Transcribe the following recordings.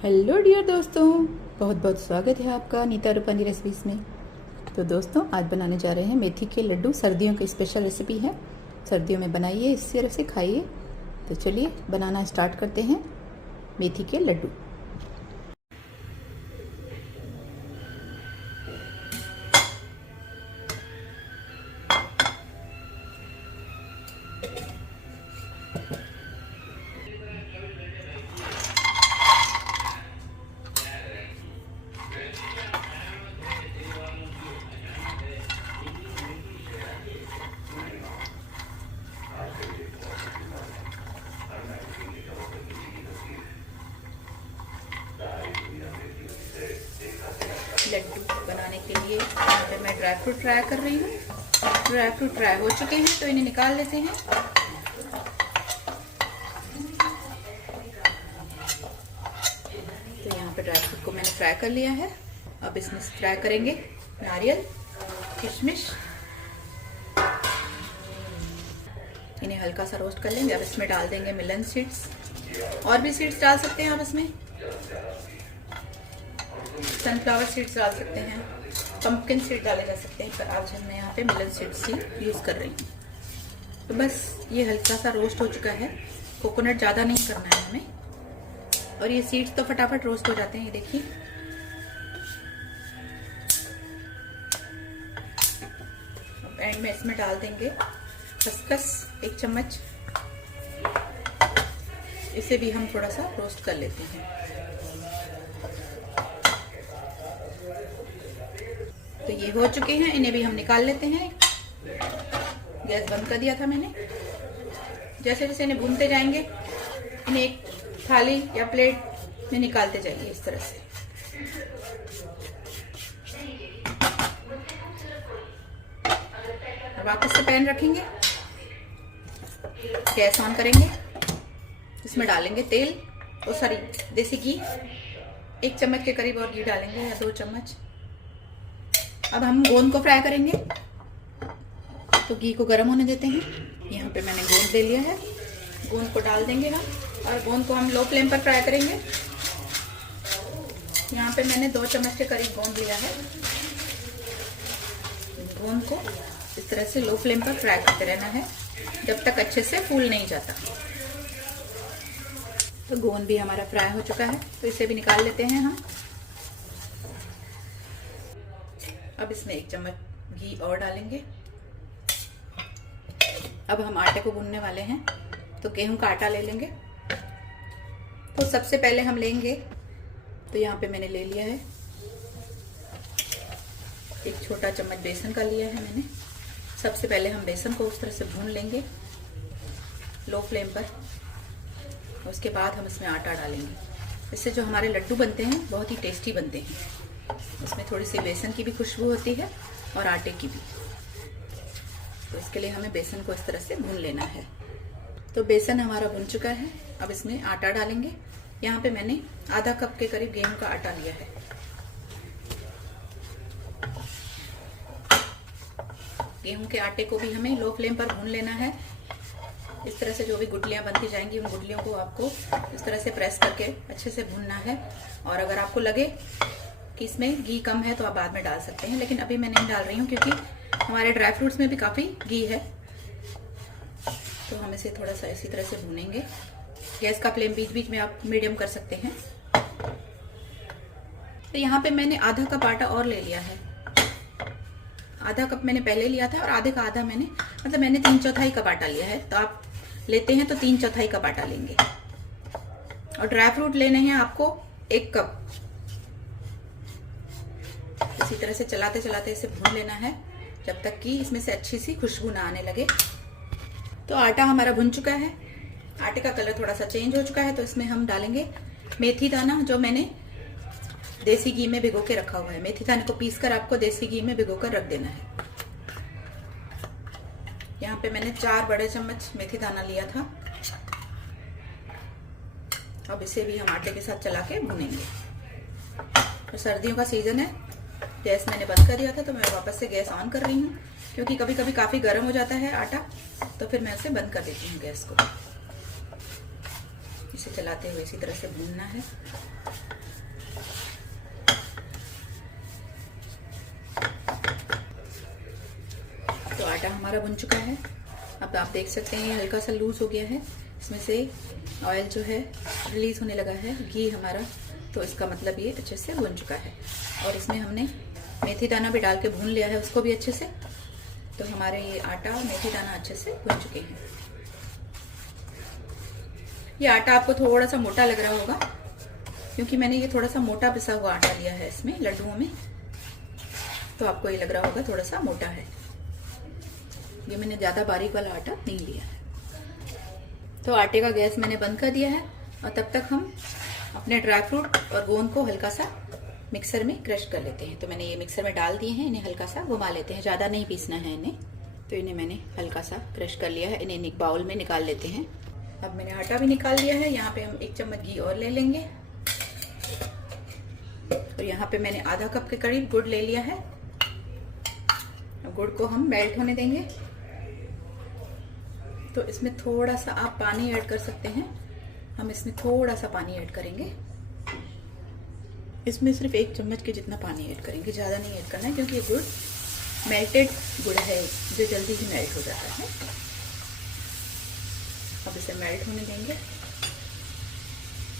Hello dear दोस्तों, बहुत बहुत स्वागत है आपका नीता रूपानी रेसिपीज़ में। तो दोस्तों, आज बनाने जा रहे हैं मेथी के लड्डू। सर्दियों की स्पेशल रेसिपी है। सर्दियों में बनाइए, इस तरह से खाइए। तो चलिए बनाना स्टार्ट करते हैं मेथी के लड्डू। लड्डू बनाने के लिए यहाँ पे मैं ड्राई फ्रूट फ्राई कर रही हूँ। ड्राई फ्रूट फ्राई हो चुके हैं तो इन्हें निकाल लेते हैं। तो यहाँ पे ड्राई फ्रूट को मैंने फ्राई कर लिया है। अब इसमें फ्राई करेंगे नारियल, किशमिश। इन्हें हल्का सा रोस्ट कर लेंगे। अब इसमें डाल देंगे मिलन सीड्स, और भी सीड्स डाल सकते हैं आप इसमें। सनफ्लावर सीड्स डाल सकते हैं, पंपकिन सीड डाले जा सकते हैं, पर आज मैं यहाँ पे मिलन सीड्स ही यूज़ कर रही हूँ। तो बस ये हल्का सा रोस्ट हो चुका है। कोकोनट ज़्यादा नहीं करना है हमें, और ये सीड्स तो फटाफट रोस्ट हो जाते हैं। ये देखिए, अब एंड में इसमें डाल देंगे खसखस 1 चम्मच। इसे भी हम थोड़ा सा रोस्ट कर लेते हैं। तो ये हो चुके हैं, इन्हें भी हम निकाल लेते हैं। गैस बंद कर दिया था मैंने। जैसे जैसे इन्हें भूनते जाएंगे, इन्हें एक थाली या प्लेट में निकालते जाइए इस तरह से। और वापस से पैन रखेंगे, गैस ऑन करेंगे, इसमें डालेंगे तेल, सॉरी देसी घी। 1 चम्मच के करीब और घी डालेंगे, या 2 चम्मच। अब हम गोंद को फ्राई करेंगे, तो घी को गर्म होने देते हैं। यहाँ पे मैंने गोंद ले लिया है, गोंद को डाल देंगे हम, और गोंद को हम लो फ्लेम पर फ्राई करेंगे। यहाँ पे मैंने 2 चम्मच के करीब गोंद लिया है। गोंद को इस तरह से लो फ्लेम पर फ्राई करते रहना है जब तक अच्छे से फूल नहीं जाता। तो गोंद भी हमारा फ्राई हो चुका है, तो इसे भी निकाल लेते हैं हम। अब इसमें 1 चम्मच घी और डालेंगे। अब हम आटे को गूंथने वाले हैं, तो गेहूं का आटा ले लेंगे। तो सबसे पहले हम लेंगे, तो यहाँ पे मैंने ले लिया है 1 छोटा चम्मच बेसन का लिया है मैंने। सबसे पहले हम बेसन को उस तरह से भून लेंगे लो फ्लेम पर। उसके बाद हम इसमें आटा डालेंगे। इससे जो हमारे लड्डू बनते हैं बहुत ही टेस्टी बनते हैं। इसमें थोड़ी सी बेसन की भी खुशबू होती है और आटे की भी। तो इसके लिए हमें बेसन को इस तरह से भून लेना है। तो बेसन हमारा भुन चुका है। अब इसमें आटा डालेंगे। यहाँ पे मैंने आधा कप के करीब गेहूं का आटा लिया है। गेहूं के आटे को भी हमें लो फ्लेम पर भून लेना है। इस तरह से जो भी गुठलियां बनती जाएंगी, उन गुठलियों को आपको इस तरह से प्रेस करके अच्छे से भूनना है। और अगर आपको लगे कि इसमें घी कम है तो आप बाद में डाल सकते हैं, लेकिन अभी मैं नहीं डाल रही हूँ क्योंकि हमारे ड्राई फ्रूट्स में भी काफ़ी घी है। तो हम इसे थोड़ा सा इसी तरह से भूनेंगे। गैस का फ्लेम बीच बीच में आप मीडियम कर सकते हैं। तो यहाँ पे मैंने आधा कप आटा और ले लिया है। आधा कप मैंने पहले लिया था, और आधे का आधा मैंने, मतलब मैंने 3/4 कप आटा लिया है। तो आप लेते हैं तो 3/4 कप आटा लेंगे। और ड्राई फ्रूट लेने हैं आपको 1 कप। इसी तरह से चलाते चलाते इसे भून लेना है जब तक कि इसमें से अच्छी सी खुशबू ना आने लगे। तो आटा हमारा भुन चुका है। आटे का कलर थोड़ा सा चेंज हो चुका है, तो इसमें हम डालेंगे मेथी दाना, जो मैंने देसी घी में भिगो के रखा हुआ है। मेथी दाने को पीसकर आपको देसी घी में भिगो कर रख देना है। यहाँ पे मैंने 4 बड़े चम्मच मेथी दाना लिया था। अब इसे भी हम आटे के साथ चला के भूनेंगे। तो सर्दियों का सीजन है, गैस मैंने बंद कर दिया था, तो मैं वापस से गैस ऑन कर रही हूँ क्योंकि कभी कभी काफ़ी गर्म हो जाता है आटा, तो फिर मैं उसे बंद कर देती हूँ गैस को। इसे इसे चलाते हुए इसी तरह से भूनना है। तो आटा हमारा बुन चुका है। अब आप देख सकते हैं ये हल्का सा लूज हो गया है, इसमें से ऑयल जो है रिलीज होने लगा है, घी हमारा। तो इसका मतलब ये अच्छे से भुन चुका है। और इसमें हमने मेथी दाना भी डाल के भून लिया है उसको भी अच्छे से। तो हमारे ये आटा और मेथी दाना अच्छे से भुन चुके हैं। ये आटा आपको थोड़ा सा मोटा लग रहा होगा क्योंकि मैंने ये थोड़ा सा मोटा पिसा हुआ आटा लिया है इसमें लड्डुओं में। तो आपको ये लग रहा होगा थोड़ा सा मोटा है, ये मैंने ज्यादा बारीक वाला आटा नहीं लिया है। तो आटे का गैस मैंने बंद कर दिया है और तब तक हम अपने ड्राई फ्रूट और गोंद को हल्का सा मिक्सर में क्रश कर लेते हैं। तो मैंने ये मिक्सर में डाल दिए हैं, इन्हें हल्का सा घुमा लेते हैं, ज्यादा नहीं पीसना है इन्हें। तो इन्हें मैंने हल्का सा क्रश कर लिया है, इन्हें एक बाउल में निकाल लेते हैं। अब मैंने आटा भी निकाल लिया है। यहाँ पे हम 1 चम्मच घी और ले लेंगे और यहाँ पे मैंने आधा कप के करीब गुड़ ले लिया है। अब गुड़ को हम मेल्ट होने देंगे। तो इसमें थोड़ा सा आप पानी ऐड कर सकते हैं, हम इसमें थोड़ा सा पानी ऐड करेंगे। इसमें सिर्फ 1 चम्मच के जितना पानी ऐड करेंगे, ज़्यादा नहीं ऐड करना है क्योंकि ये गुड़ मेल्टेड गुड़ है जो जल्दी ही मेल्ट हो जाता है। अब इसे मेल्ट होने देंगे।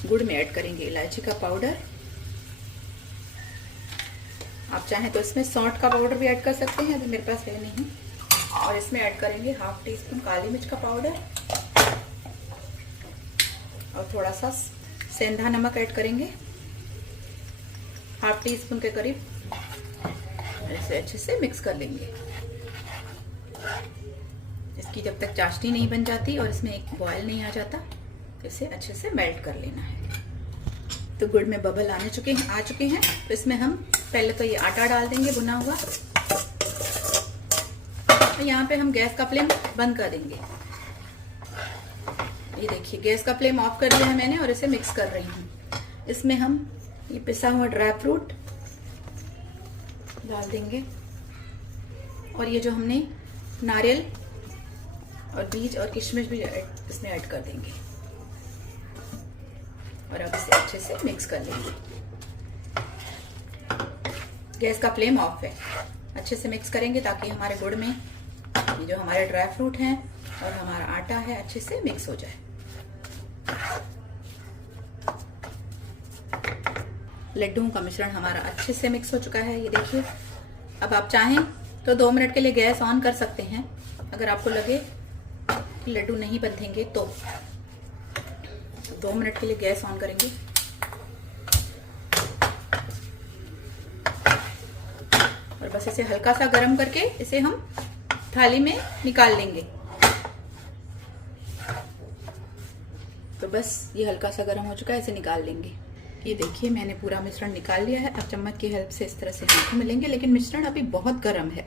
गुड़ में ऐड करेंगे इलायची का पाउडर। आप चाहें तो इसमें सौंठ का पाउडर भी ऐड कर सकते हैं, अभी मेरे पास है नहीं। और इसमें ऐड करेंगे ½ टीस्पून काली मिर्च का पाउडर और थोड़ा सा सेंधा नमक ऐड करेंगे ½ टीस्पून के करीब। इसे अच्छे से मिक्स कर लेंगे। इसकी जब तक चाशनी नहीं बन जाती और इसमें एक बॉयल नहीं आ जाता, इसे अच्छे से मेल्ट कर लेना है। तो गुड़ में बबल आ चुके हैं। तो इसमें हम पहले तो ये आटा डाल देंगे भुना हुआ। तो यहाँ पे हम गैस का फ्लेम बंद कर देंगे। ये देखिए गैस का फ्लेम ऑफ कर दिया है मैंने और इसे मिक्स कर रही हूँ। इसमें हम ये पिसा हुआ ड्राई फ्रूट डाल देंगे और ये जो हमने नारियल और बीज और किशमिश भी इसमें ऐड कर देंगे और अब इसे अच्छे से मिक्स कर लेंगे। गैस का फ्लेम ऑफ है। अच्छे से मिक्स करेंगे ताकि हमारे गुड़ में ये जो हमारे ड्राई फ्रूट हैं और हमारा आटा है अच्छे से मिक्स हो जाए। लड्डुओं का मिश्रण हमारा अच्छे से मिक्स हो चुका है, ये देखिए। अब आप चाहें तो 2 मिनट के लिए गैस ऑन कर सकते हैं। अगर आपको लगे कि लड्डू नहीं बंधेंगे तो 2 मिनट के लिए गैस ऑन करेंगे। और बस इसे हल्का सा गर्म करके इसे हम थाली में निकाल लेंगे। तो बस ये हल्का सा गर्म हो चुका है, इसे निकाल लेंगे। ये देखिए मैंने पूरा मिश्रण निकाल लिया है। अब चम्मच की हेल्प से इस तरह से हाथों में लेंगे, लेकिन मिश्रण अभी बहुत गर्म है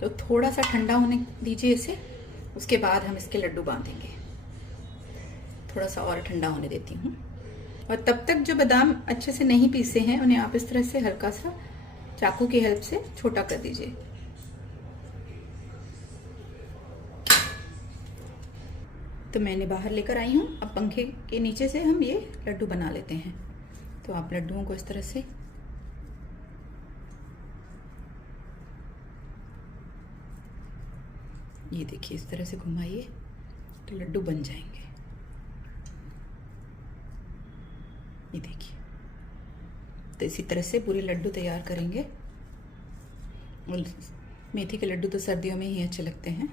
तो थोड़ा सा ठंडा होने दीजिए इसे, उसके बाद हम इसके लड्डू बांधेंगे। थोड़ा सा और ठंडा होने देती हूँ। और तब तक जो बादाम अच्छे से नहीं पीसे हैं उन्हें आप इस तरह से हल्का सा चाकू की हेल्प से छोटा कर दीजिए। तो मैंने बाहर लेकर आई हूँ। अब पंखे के नीचे से हम ये लड्डू बना लेते हैं। तो आप लड्डुओं को इस तरह से ये देखिए इस तरह से घुमाइए तो लड्डू बन जाएंगे। ये देखिए, तो इसी तरह से पूरे लड्डू तैयार करेंगे। और मेथी के लड्डू तो सर्दियों में ही अच्छे लगते हैं।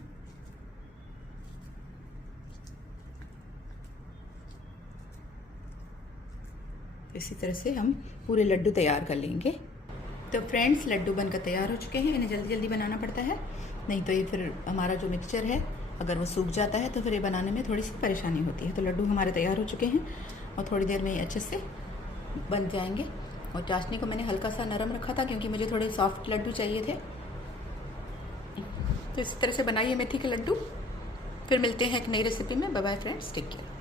इसी तरह से हम पूरे लड्डू तैयार कर लेंगे। तो फ्रेंड्स लड्डू बनकर तैयार हो चुके हैं। इन्हें जल्दी जल्दी बनाना पड़ता है, नहीं तो ये फिर हमारा जो मिक्सचर है अगर वो सूख जाता है तो फिर ये बनाने में थोड़ी सी परेशानी होती है। तो लड्डू हमारे तैयार हो चुके हैं और थोड़ी देर में ये अच्छे से बन जाएंगे। और चाशनी को मैंने हल्का सा नरम रखा था क्योंकि मुझे थोड़े सॉफ्ट लड्डू चाहिए थे। तो इसी तरह से बनाइए मेथी के लड्डू। फिर मिलते हैं एक नई रेसिपी में। Bye bye friends, take care.